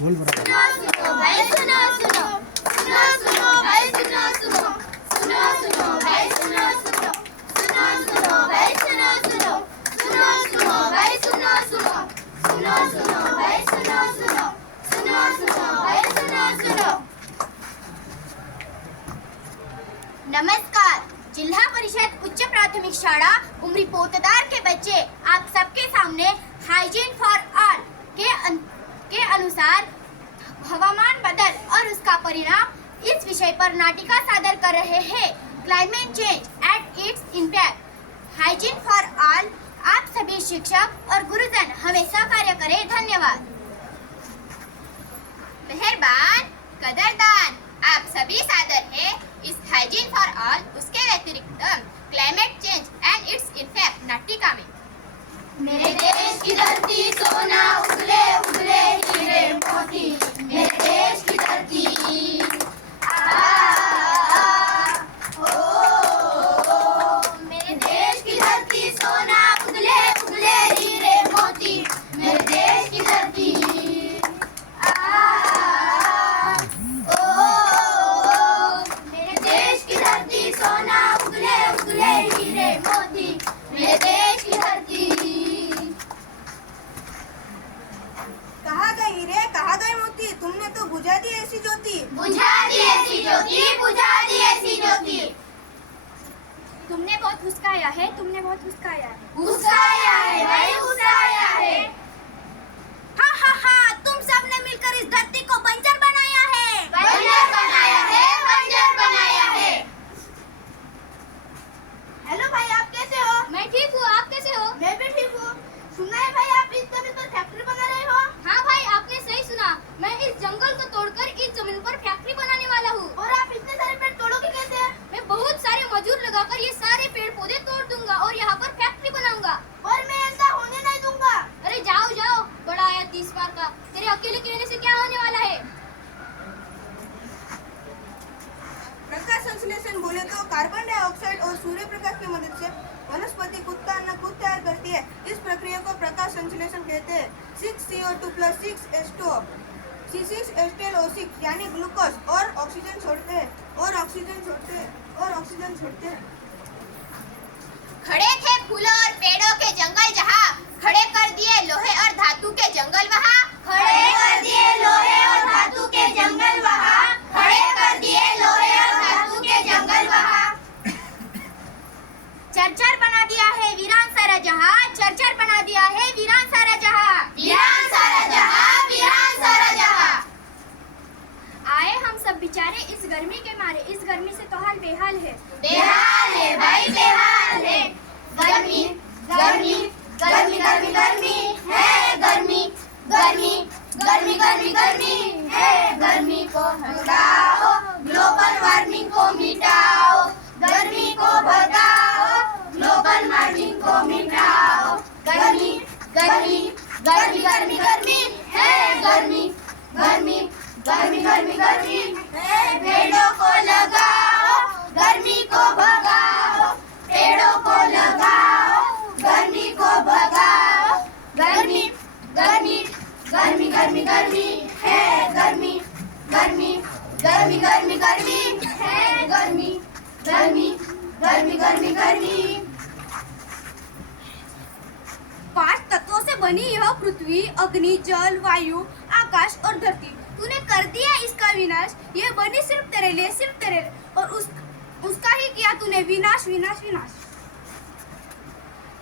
बोल बड़ा। सुनो भाई सुनो सुनो सुनो सुनो भाई सुनो सुनो सुनो सुनो भाई सुनो सुनो सुनो सुनो भाई सुनो सुनो सुनो सुनो भाई सुनो सुनो सुनो सुनो भाई सुनो सुनो सुनो सुनो भाई सुनो सुनो। नमस्कार, जिला परिषद उच्च प्राथमिक शाला उमरी पोतदार के बच्चे आप सबके सामने हाइजीन फॉर ऑल के अनुसार हवामान बदल और उसका परिणाम इस विषय पर नाटिका सादर कर रहे हैं। Climate change at its impact, hygiene for all. आप सभी शिक्षक और गुरुजन हमेशा कार्य करें। धन्यवाद। मेहरबान, कदरदान, आप सभी सादर हैं इस हाइजीन फॉर ऑल उसके व्यतिरिक्त climate change and its impact नाटिका में। मेरे देश की धरती सोना उगले उगले हीरे मोती, मेरे देश की धरती मेरे देश की धरती सोना उगले उगले हीरे मोती, मेरे देश की धरती मेरे देश की धरती सोना उगले उगले हीरे मोती, मेरे देश की धरती। कहाँ गई रे, कहाँ गई मोती, तुमने तो बुझा दी ऐसी ज्योति, बुझा दी ऐसी ज्योति, बुझा दी ऐसी ज्योति। तुमने बहुत हुस्काया है, तुमने बहुत हुस्काया है। हुस्काया है भाई, हुस्काया है। हाँ हाँ हाँ, तुम सबने मिलकर इस धरती को बंजर बनाया है, बंजर बनाया है, बंजर बनाया है। हेलो भाई, आप कैसे हो? मैं ठीक हूँ, आप कैसे हो? मैं भी ठीक हूँ। सुना है भाई आप इस जमीन पर फैक्ट्री बना रहे हो? हाँ भाई, आपने सही सुना। मैं इस जंगल को तोड़कर इस जमीन पर फैक्ट्री बनाने वाला हूँ। और आप इतने सारे पेड़ तोड़ोगे कैसे? मैं बहुत सारे मजदूर लगाकर ये सारे पेड़ पौधे तोड़ दूंगा और यहाँ पर फैक्ट्री बनाऊंगा। और मैं ऐसा होने नहीं दूंगा। अरे जाओ जाओ, बड़ा आया 30 बार का। तेरे अकेले के रहने से क्या होने वाला है? प्रकाश संश्लेषण बोले तो कार्बन डाइऑक्साइड और सूर्य प्रकाश की मदद से वनस्पति खुद का अन्न खुद तैयार करती है। इस प्रक्रिया को प्रकाश संश्लेषण कहते हैं। 6CO2 + 6H2O C6H12O6 यानी ग्लूकोज और ऑक्सीजन छोड़ते हैं और ऑक्सीजन छोड़ते हैं और ऑक्सीजन छोड़ते हैं। खड़े थे फूलों और पेड़ों के जंगल जहाँ, खड़े कर दिए लोहे और धातु के जंगल वहाँ, खड़े कर दिए लोहे और धातु के जंगल वहाँ, खड़े कर दिए लोहे और धातु के जंगल वहाँ। चरचर बना दिया है वीरान सारा जहाँ, चरचर बना दिया है वीरान सारा जहाँ, वीरान सारा जहाँ, वीरान सारा जहाँ। आए हम सब बेचारे इस गर्मी के मारे, इस गर्मी से तो हाल बेहाल है। बेहाल है भाई, बेहाल है। गर्मी गर्मी गर्मी गर्मी गर्मी है, गर्मी गर्मी गर्मी गर्मी गर्मी है। गर्मी को हटाओ, ग्लोबल वार्मिंग को मिटाओ, गर्मी को भगाओ, ग्लोबल वार्मिंग को मिटाओ। गर्मी गर्मी गर्मी गर्मी गर्मी है, गर्मी गर्मी गर्मी गर्मी गर्मी है। पेड़ों को लगाओ, गर्मी को भगाओ, पेड़ों को लगाओ, गर्मी को भगाओ। गर्मी गर्मी गर्मी गर्मी गर्मी है, गर्मी गर्मी गर्मी गर्मी गर्मी है, गर्मी गर्मी गर्मी गर्मी गर्मी। 5 तत्वों से बनी यह पृथ्वी, अग्नि, जल, वायु, आकाश और धरती, तूने कर दिया इसका विनाश। ये बनी सिर्फ तेरे लिए, सिर्फ तेरे लिए, और उसका ही किया तूने विनाश विनाश विनाश।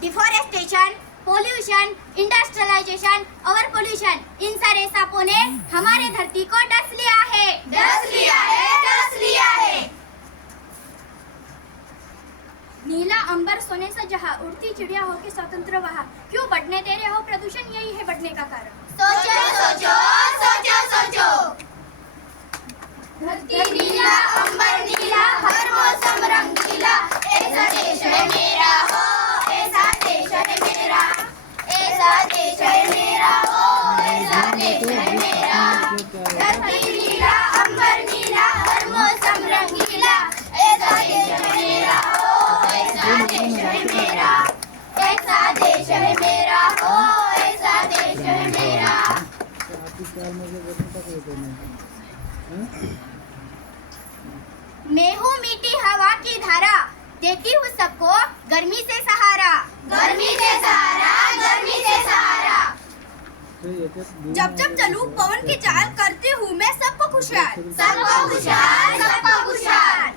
Deforestation, pollution, industrialisation, over pollution, इन सारे सांपों ने हमारे धरती को डस लिया है, डस लिया है, डस लिया है। नीला अंबर सोने सा जहाँ, उड़ती चिड़िया हो के स्वतंत्र वहाँ, क्यों बढ़ने दे रहे हो प्रदूषण? यही है बढ़ने का कारण। सोचो सोचो सोचो सोचो। धरती नीला, अंबर नीला, हर मौसम रंगीला, ऐसा देश है मेरा हो, ऐसा देश है मेरा, ऐसा देश है मेरा हो, ऐसा देश है मेरा। धरती नीला, अंबर नीला, हर मौसम रंगीला, ऐसा देश है मेरा हो, ऐसा देश है मेरा, ऐसा देश है मेरा हो, ऐसा देश है मेरा। साल में मैं हूँ मीठी हवा की धारा, देती हूँ सबको गर्मी से सहारा। गर्मी से सहारा, गर्मी से सहारा। जब जब चलूं पवन की चाल, करती हूँ मैं सबको खुशहाल। सबको खुशहाल, सबको खुशहाल।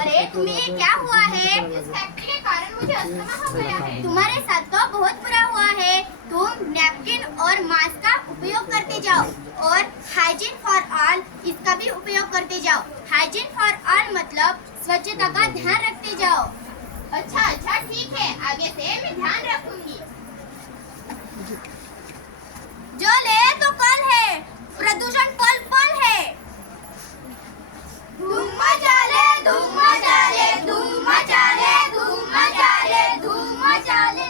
अरे तुम्हें ये क्या हुआ है? इस फैक्ट्री के कारण मुझे अस्थमा हो गया है। तुम्हारे साथ तो बहुत बुरा हुआ है। तुम नैपकिन और मास्क का उपयोग करते जाओ और हाइजीन फॉर ऑल इसका भी उपयोग करते जाओ। हाइजीन फॉर ऑल मतलब स्वच्छता का ध्यान रखते जाओ। अच्छा अच्छा ठीक है, आगे से मैं ध्यान रखूंगी। जो ले तो कल है, प्रदूषण पल पल है। धूम मचा ले, धूम मचा ले, धूम मचा ले, धूम मचा ले, धूम मचा ले।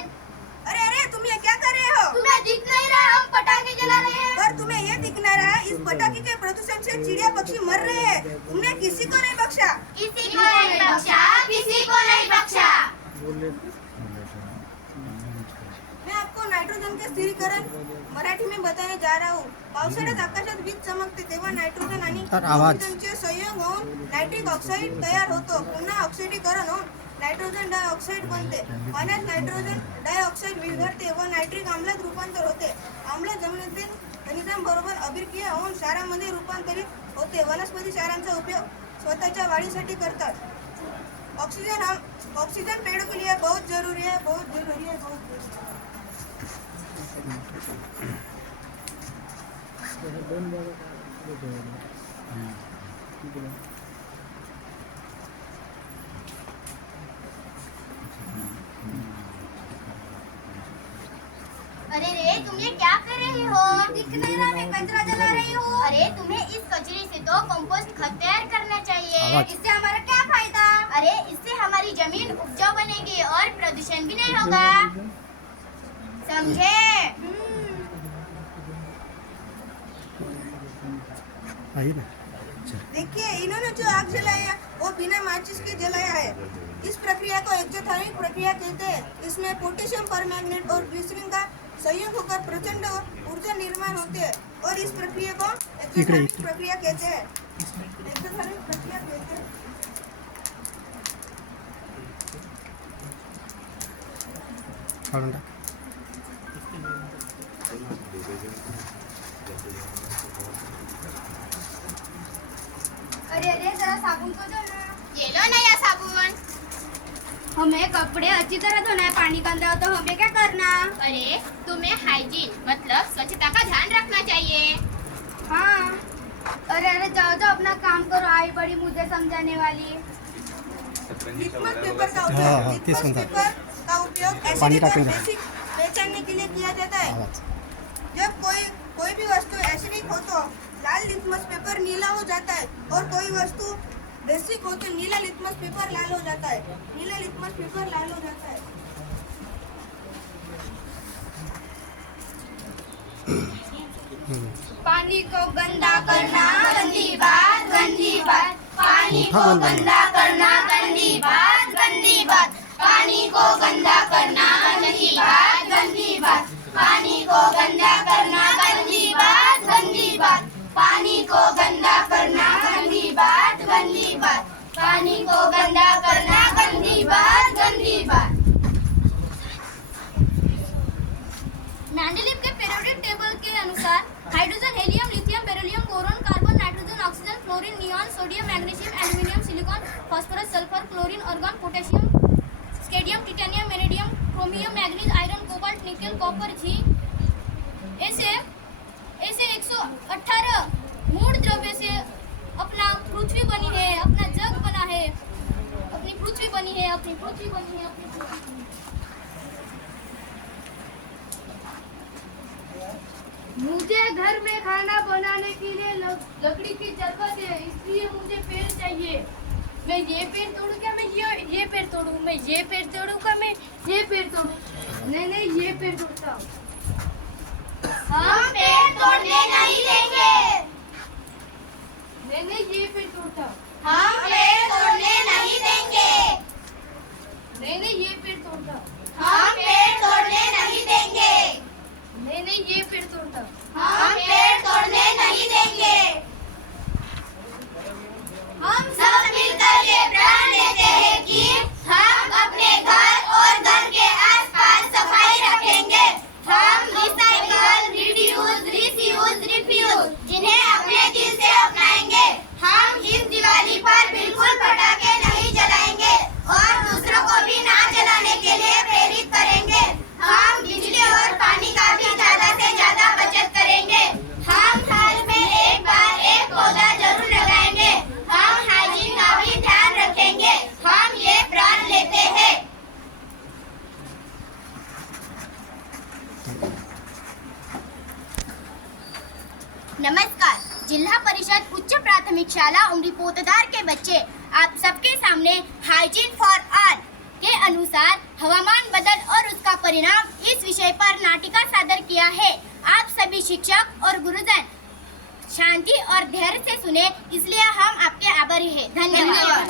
अरे अरे तुम ये क्या कर रहे हो? तुम्हें दिख नहीं रहा हम पटाखे जला रहे हैं? पर तुम्हें ये दिखना रहा है, इस पटाखे के प्रदूषण से चिड़िया पक्षी मर रहे हैं। तुमने किसी को नहीं बख्शा। किसी को नहीं बख्शा, किसी को नहीं बख्शा। मैं आपको नायट्रोजन के स्थिरीकरण मराठी में बताने जा रहा हूँ। पावसाळ्यात आकाशात वीज चमकते तेव्हा नायट्रोजन आणि ऑक्सिजनचे संयोग होऊन नायट्रिक ऑक्साईड तयार होतो. पुन्हा ऑक्सिडीकरण होऊन नायट्रोजन डायऑक्साईड बनते. पाण्यात नायट्रोजन डायऑक्साईड विरघळते व नायट्रिक आम्लात रूपांतर होते. आम्ल जमिनीतील खनिजांबरोबर अभिक्रिया होऊन क्षारामध्ये रूपांतरित होते. वनस्पती क्षारांचा उपयोग स्वतःच्या वाढीसाठी करतात. ऑक्सीजन पेड़ों के लिए बहुत जरूरी है, बहुत जरूरी है, बहुत जरूरी है। अरे रे तुम ये क्या कर रहे हो? दिख नहीं रहा, मैं कचरा जला रही हूँ। अरे तुम्हें इस कचरे से तो कंपोस्ट खत तैयार करना चाहिए। इससे हमारा क्या फायदा? अरे इससे हमारी जमीन उपजाऊ बनेगी और प्रदूषण भी नहीं होगा, समझे? देखिए इन्होंने जो आग जलाया वो बिना माचिस के जलाया है। इस प्रक्रिया को एक्सोथर्मिक प्रक्रिया कहते हैं। इसमें पोटेशियम परमैंगनेट और ग्लिसरीन का संयोग होकर प्रचंड ऊर्जा निर्माण होते हैं और इस प्रक्रिया को एक्सोथर्मिक प्रक्रिया कहते हैं। एक्सोथर्मिक प्रक्रिया कहते हैं। अरे अरे जरा साबुन को दो ना। ये लो नया साबुन। हमें कपड़े अच्छी तरह धोना है, पानी गंदा हो तो हमें क्या करना? अरे तुम्हें हाइजीन मतलब स्वच्छता का ध्यान रखना चाहिए। हाँ। अरे अरे जाओ जाओ अपना काम करो, आई बड़ी मुझे समझाने वाली। लिटमस पेपर का उपयोग एसिडिक और बेसिक पहचानने के लिए किया जाता है। जब कोई भी वस्तु एसिडिक हो तो लाल लिटमस पेपर नीला हो जाता है और कोई वस्तु बेसिक हो तो नीला लिटमस पेपर लाल हो जाता है। नीला लिटमस पेपर लाल हो जाता है। पानी को गंदा करना गंदी बात, गंदी बात। पानी को गंदा करना गंदी बात, गंदी बात। पानी को गंदा करना गंदी बात, गंदी बात। पानी को गंदा करना गंदी बात, गंदी बात। पानी को गंदा करना गंदी बात, गंदी बात। पानी को गंदा करना गंदी बात, गंदी बात। मैंडेलिव के पीरियोडिक टेबल के अनुसार hydrogen, helium, lithium, beryllium, boron, carbon, nitrogen, oxygen, fluorine, neon, sodium, magnesium, aluminium, silicon, phosphorus, sulphur, chlorine, argon, potassium, scandium, titanium, vanadium, chromium, manganese, iron, cobalt, nickel, copper, zinc ऐसे 118 मूल द्रव्य से अपना पृथ्वी बनी है, अपना जग बना है, अपनी पृथ्वी बनी है, अपनी पृथ्वी बनी है, अपनी पृथ्वी। मुझे घर में खाना बनाने के लिए लकड़ी की जरूरत है, इसलिए मुझे पेड़ चाहिए। मैं ये पेड़ तोड़ूं क्या? मैं ये पेड़ तोड़ूं? मैं ये पेड़ तोड़ूं क्या? मैं ये पेड़ तोड़ूं? नहीं ये पेड़ तोड़ता हूँ। हम पेड़ तोड़ने नहीं देंगे। नहीं ये पेड़ तोड़ता हूँ। हम पेड़ तोड़ने नहीं देंगे। नहीं ये पेड़ तोड़ता हूँ। हम पेड़ तोड़ने नहीं देंगे। परिषद उच्च प्राथमिक शाला उमरी पोतदार के बच्चे आप सबके सामने हाइजीन फॉर ऑल के अनुसार हवामान बदल और उसका परिणाम इस विषय पर नाटिका सादर किया है। आप सभी शिक्षक और गुरुजन शांति और धैर्य से सुने, इसलिए हम आपके आभारी हैं। धन्यवाद।